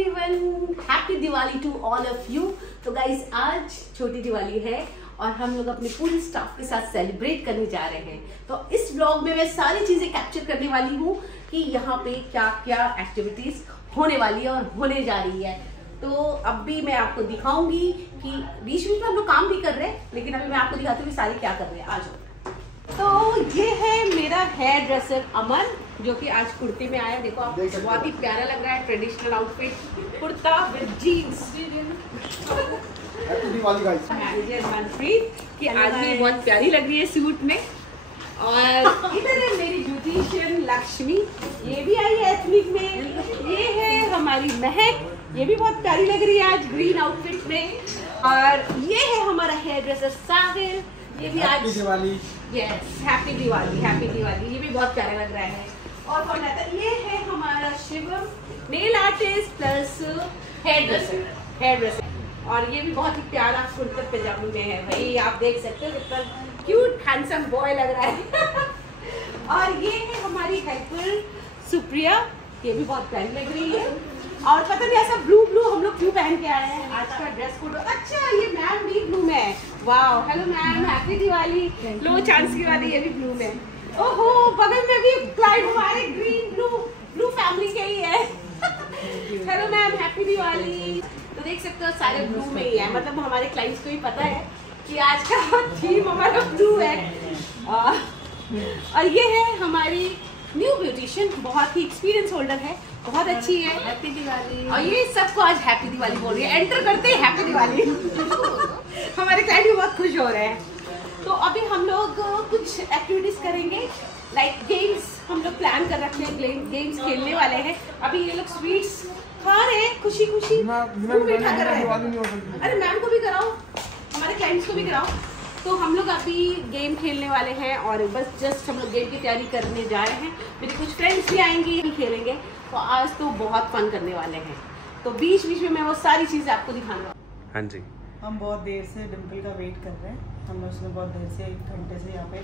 Everyone, happy Diwali to all of you. तो guys आज छोटी दिवाली है और हम लोग अपने पूरी स्टाफ के साथ सेलिब्रेट करने जा रहे हैं। तो इस ब्लॉग में मैं सारी चीजें कैप्चर करने वाली हूँ कि यहाँ पे क्या क्या एक्टिविटीज होने वाली है और होने जा रही है। तो अब भी मैं आपको दिखाऊंगी कि बीच बीच में हम लोग काम भी कर रहे हैं, लेकिन अभी मैं आपको दिखाती हूँ सारे क्या कर रहे हैं। आ जाओ। तो ये है मेरा हेयर ड्रेसर अमन, जो कि आज कुर्ते में आया। देखो आप, बहुत ही प्यारा लग रहा है, traditional outfit, kurta with jeans. Manager Manpreet कि आज भी बहुत प्यारी लग रही है सूट में। और इधर है मेरी ब्यूटिशियन लक्ष्मी, ये भी आई है एथनिक में। ये है हमारी महक, ये भी बहुत प्यारी लग रही है आज ग्रीन आउटफिट में। और ये है हमारा हेयर ड्रेसर साहिर, ये भी आज Diwali. Yes, happy Diwali, happy Diwali. ये भी बहुत प्यारा लग रहा है। और कौन आता है? ये है हमारा Shivam, nail artist plus hairdresser. और ये भी बहुत ही प्यारा कुर्ते पजामे में है भाई, आप देख सकते हो कितना क्यूट हैंडसम बॉय लग रहा है। और ये है हमारी हेल्पर सुप्रिया, ये भी बहुत प्यारी लग रही है। और पता नहीं ऐसा ब्लू हम लोग क्यों पहन के आए हैं, आज का ड्रेस कोड। अच्छा, ये मैम भी ब्लू में है। Wow, hello ma'am, happy Diwali. Low chance की वाली, ये भी ब्लू में। ओहो, बगल में भी क्लाइंट हमारे ग्रीन ब्लू फैमिली के ही है। Hello ma'am, happy Diwali. तो देख सकते हो सारे ब्लू में ही है, मतलब हमारे क्लाइंट्स को भी पता है कि आज का थीम हमारा ब्लू है। और ये है हमारी न्यू ब्यूटिशियन, बहुत ही एक्सपीरियंस होल्डर है, बहुत अच्छी है। हैप्पी दिवाली। और ये सबको आज हैप्पी दिवाली बोल रही है, एंटर करते हैं हैप्पी दिवाली। हमारे क्लाइंट भी बहुत खुश हो रहे हैं। तो अभी हम लोग कुछ एक्टिविटीज करेंगे, लाइक गेम्स हम लोग प्लान कर रखे हैं, गेम्स खेलने वाले हैं। अभी ये लोग स्वीट्स खा रहे हैं खुशी खुशी, मीठा कर रहे हैं। अरे मैम को भी कराओ, हमारे क्लाइंट्स को भी कराओ। तो हम लोग अभी गेम खेलने वाले हैं और बस जस्ट हम लोग गेम की तैयारी करने जा रहे हैं। मेरे कुछ फ्रेंड्स भी आएंगी, खेलेंगे। तो आज तो बहुत फन करने वाले हैं। तो बीच बीच में मैं वो सारी चीजें आपको दिखाऊंगा। हाँ जी, हम बहुत देर से डिम्पल का वेट कर रहे हैं। हम उसने बहुत देर से 1 घंटे से यहाँ पे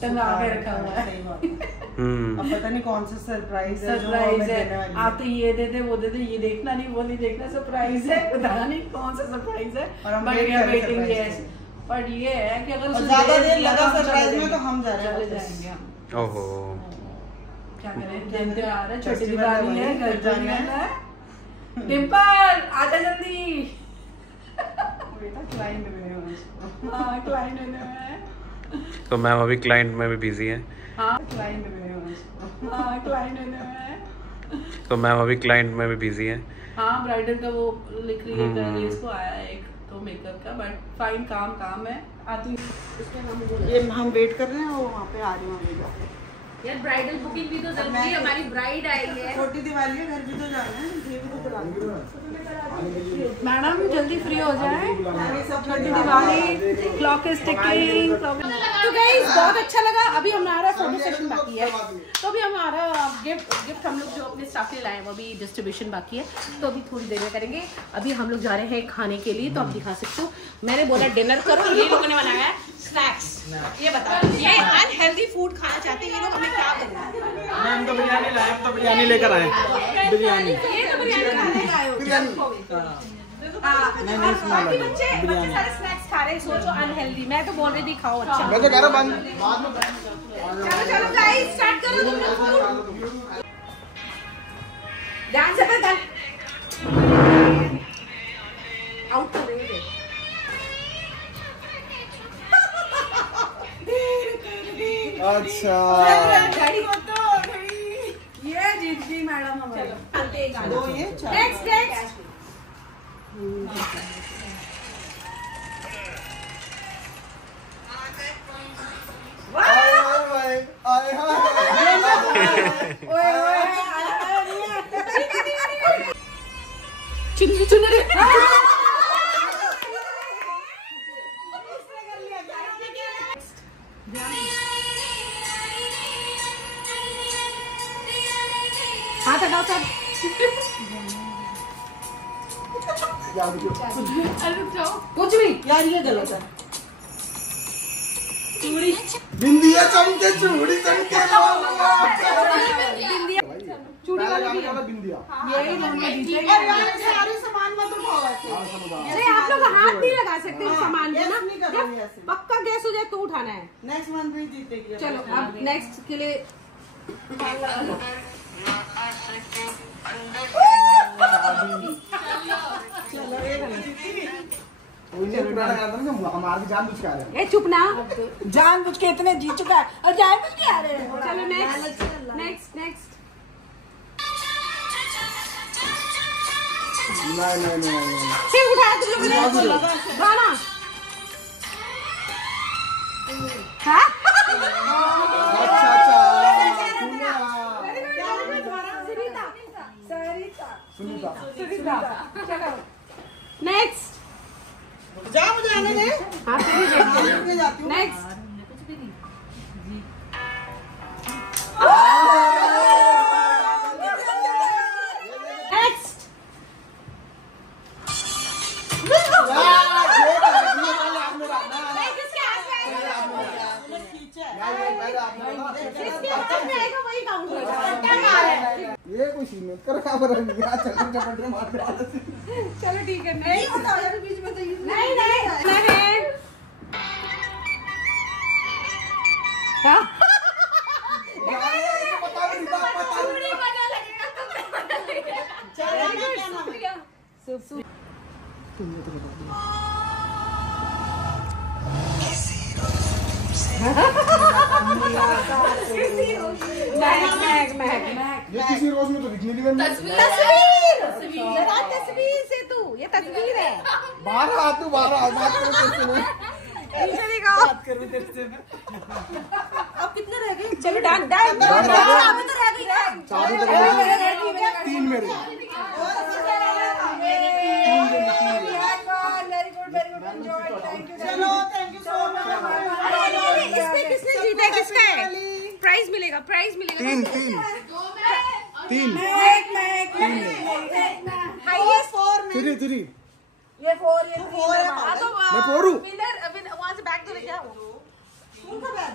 टंगा के रखा हुआ है। सही बात है। अब पता नहीं कौन सा सरप्राइज है। आप तो ये दे दे वो दे दे, ये देखना नहीं वो नहीं देखना, सरप्राइज है। पता नहीं कौन सा सरप्राइइज है। और हम वेटिंग है। पर ये है कि अगर ज्यादा देर लगा सरप्राइज में तो हम चले जाएंगे हम। ओहो, क्या करें, दिन त्योहार है, छोटी दिवाली है, घर जाना है। डिम्पल आजा जल्दी। बेटा क्लाइंट में हाँ, क्लाइंट है। तो मैम अभी क्लाइंट में भी बिजी हैं। हाँ, क्लाइंट में हाँ, क्लाइंट है। तो मैम अभी क्लाइंट में भी बिजी हैं। हाँ, ब्राइडल का वो लिख रही है, इसको आया है एक तो मेकअप का, बट फाइन काम है। आती हूँ इसमें हम ये हम वेट कर रहे हैं, वो वहाँ पे आ रही हूँ। यार ब्राइडल बुकिंग भी तो जल्दी, हमारी ब्राइड आई है। छोटी दिवाली है, घर भी तो जाना है, ये भी तो करा। मैडम जल्दी फ्री हो जाए, छोटी दिवाली, क्लॉक इज टिकिंग। तो गाइस बहुत अच्छा लगा। अभी हमारा फोटो सेशन बाकी है, तो अभी हमारा गिफ्ट हम लोग जो अपने स्टाफ के लाए हैं वो अभी डिस्ट्रीब्यूशन बाकी है, तो अभी थोड़ी देर में करेंगे। अभी हम लोग जा रहे हैं खाने के लिए, तो आप दिखा सकते हो। मैंने बोला डिनर करो, ये लोगों ने बनाया है स्नैक्स। ये बताओ, ये अनहेल्दी फूड खाना चाहते हैं ये लोग, हमें क्या करना है? मैम तो बिरयानी लाए, तो बिरयानी लेकर आए। बिरयानी, ये तो बिरयानी लाए हो। बाकी बच्चे सारे स्नैक्स खा रहे हैं, सोचो अनहेल्दी। मैं तो बोल रही थी खाओ, अच्छा। मैं तो कह रहा हूं चलो गाइस, स्टार्ट करो तुम लोग फूड। ध्यान से कर, आउट कर रहे हैं। अच्छा, गाड़ी मत दो, गाड़ी। ये जीत गई मैडम हमारी। चलो 2 ये 4। नेक्स्ट चुनरी हाथ हटाओ सब। कुछ भी यार ये गलत है। बिंदिया चमके चूड़ी चमके। वीडियो वाले भी हैं। बिंदिया यही दोनों जीतेंगे। सारे सामान मत उठाओ ऐसे। नहीं आप लोग हाथ नहीं लगा सकते उस सामान को ना। नहीं करोगे ऐसे। पक्का गैस हो जाए तो उठाना है। नेक्स्ट मंथ भी जीतेगी। चलो अब नेक्स्ट के लिए हमारे जानबूझ के आ रहे हैं। ए चुप ना। जानबूझ के इतने जीत चुका है और जानबूझ के आ रहे हैं। चलो नेक्स्ट नेक्स्ट नेक्स्ट। नहीं फिर उठाया तुम लोग ने गाना। हाँ? अच्छा सुनीता चलो नेक्स्ट। जा मुझे आने दे। हाँ फिर जाती हूँ। Next next. ये कोई सीन नहीं कर चलो ठीक है नहीं होता है बीच में तो ये नहीं नहीं नहीं। हाँ? ये किसी रोज में तो दिखने नहीं बन तस्वीर से तू ये तस्वीर है। बाहर आ तू बाहर आ बात करो तेरे से बात करूँ तेरे से। अब कितने रह गए? चलो डान डान अभी तो रह गई ना। तीन मेरे चलो थैंक यू सो मच। इसमें किसने जीता? किसका है? प्राइज मिलेगा प्राइज मिलेगा। तीन हाईएस्ट 4 में। थ्री ये 4 ये 4 है। मैं फोरू वहाँ से बैग तो लेके आओ। उनका बैग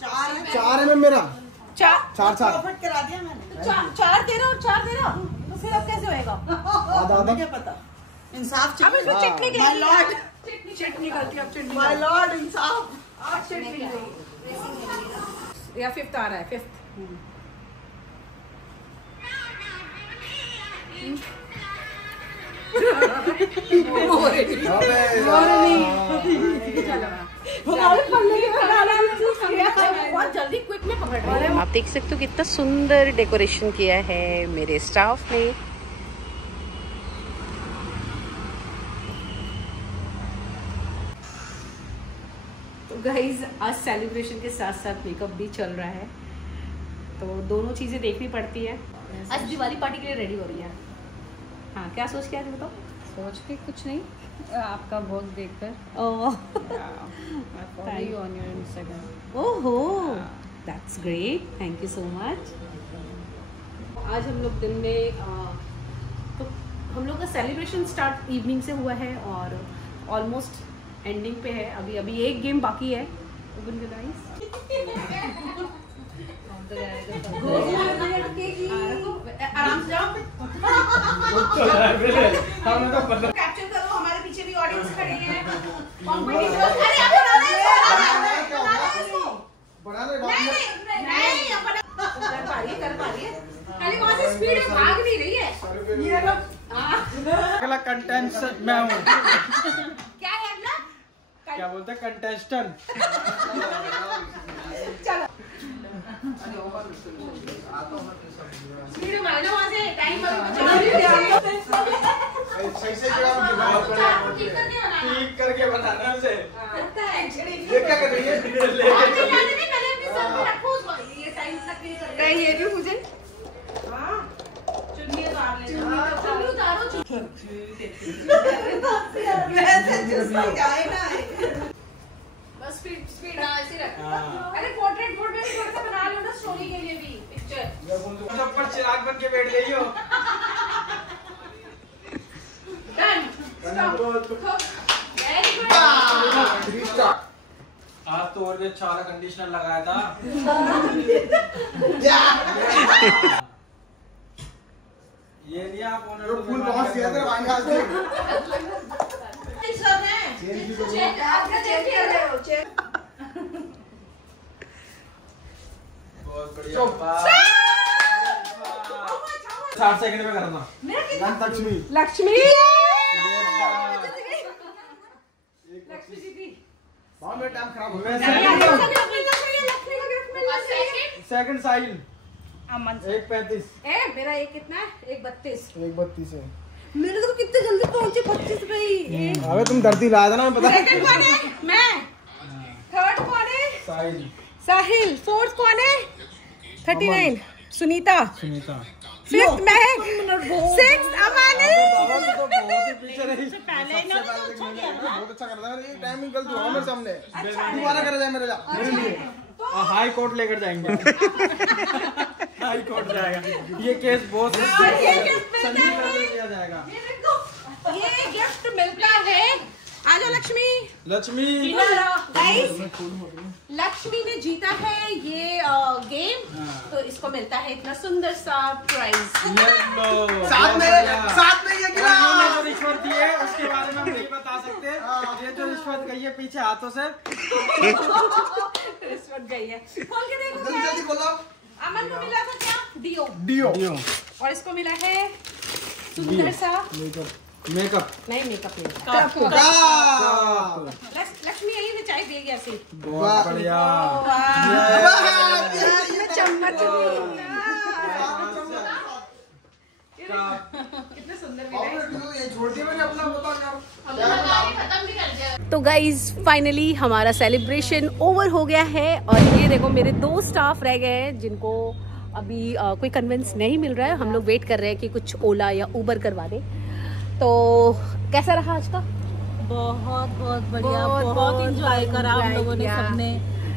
4 है। चार है मैं मेरा चार चार प्रॉफिट करा दिया मैंने। चार दे रहा और चार दे रहा तो फिर अब कैसे होएगा? आधा क्या पता इंसाफ अब इसमें चटनी माय लॉर्ड चटनी करती है अब चटनी माय लॉर्ड इंसाफ। या फिफ्थ आ रहा है फिफ्थ। बहुत जल्दी क्विक में पकड़ रहे हैं। आप देख सकते हो कितना सुंदर डेकोरेशन किया है मेरे स्टाफ ने। तो गाइज आज सेलिब्रेशन के साथ साथ मेकअप भी चल रहा है तो दोनों चीजें देखनी पड़ती है। आज दिवाली पार्टी के लिए रेडी हो रही है। हाँ क्या सोच के आज बताओ? सोच के कुछ नहीं, आपका व्लॉग देखकर। On your Instagram. ओहो that's great, thank you so much. आज हम लोग दिन में तो हम लोग का सेलिब्रेशन स्टार्ट इवनिंग से हुआ है और ऑलमोस्ट एंडिंग पे है। अभी एक गेम बाकी है। Open your eyes. आराम से जाओ। कैप्चर करो, हमारे पीछे भी ऑडियंस खड़ी है। कॉम्पिटिशन। अरे आप कर पा रही है। खाली वहाँ से स्पीड में भाग नहीं रही है। ये अगला कंटेस्टेंट मैं हूँ। क्या है अगला? क्या बोलते हैं कंटेस्टेंट? चलो स्पीड में भागना वहाँ से। टाइम ठीक करके बनाना उसे। ये क्या कर रही है? ये भी मुझे बस स्पीड ऐसे रख। अरे पोर्ट्रेट बना लो ना स्टोरी के लिए भी पिक्चर। सब पर चिराग बन के बैठ गई हो। Done stop. Very good. आज तो और भी अच्छा वाला कंडीशनर लगाया था। ये लिया आप तो फूल बहुत सी है तेरे भाई आज देख सब है आपने चेक किया है बहुत बढ़िया 60 सेकंड में करना लक्ष्मी लक्ष्मी लक्ष्मी दीदी बहुत मेरा टाइम खराब हो गया सेकंड साइल अमन 1:35 ए मेरा एक कितना है 1:32 1:32 है मेरे तो कितने जल्दी पहुंचे 25 पे ही अबे तुम धरती लाया था ना पता सेकंड कौन है मैं थर्ड कौन है साहिल साहिल फोर्थ कौन है 39 सुनीता फिफ्थ महक सिक्स्थ अमन तो बहुत ही पीछे रही पहले इन्होंने तो अच्छा किया ना बहुत अच्छा कर रहा है ये टाइमिंग गलत हुआ मेरे सामने दोबारा कर जाए मेरे लिए हाई कोर्ट लेकर जाएंगे हाई कोर्ट जाएगा ये केस बहुत संजीव किया जाएगा ये गिफ्ट मिलता है आजा लक्ष्मी लक्ष्मी गाइस लक्ष्मी ने जीता है ये गेम तो इसको मिलता है इतना सुंदर सा प्राइज साथ में ये गिरा जो रिश्वत दी है उसके बारे में हम नहीं बता सकते ये जो रिश्वत गई है पीछे हाथों से रिश्वत गई है खोल के देखो जल्दी जल्दी बोलो अमन को मिला था क्या डियो डियो और इसको मिला है सुंदर सा मेकअप नहीं मेकअप नहीं लक्ष्मी यही से चाय देगी ऐसे बहुत बढ़िया चम्मच कितने सुंदर तो गाइज फाइनली हमारा सेलिब्रेशन ओवर हो गया है और ये देखो मेरे 2 स्टाफ रह गए हैं जिनको अभी कोई कन्विंस नहीं मिल रहा है। हम लोग वेट कर रहे हैं कि कुछ ओला या उबर करवा दे। तो कैसा रहा आज का? बहुत बहुत बढ़िया, बहुत इंजॉय करा हम लोगों ने सबने।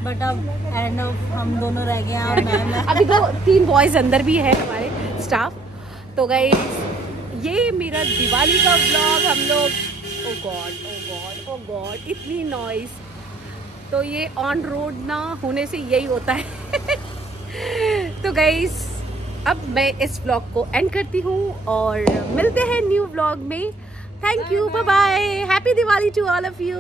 बट अब एंड ऑफ हम दोनों रह गए और मैं अभी 2-3 बॉयज अंदर भी है हमारे स्टाफ। तो गाइस ये मेरा दिवाली का व्लॉग हम लोग ओ गॉड इतनी नॉइज। तो ये ऑन रोड ना होने से यही होता है। तो गाइस अब मैं इस व्लॉग को एंड करती हूँ और मिलते हैं न्यू व्लॉग में। Thank you, bye bye, happy Diwali to all of you.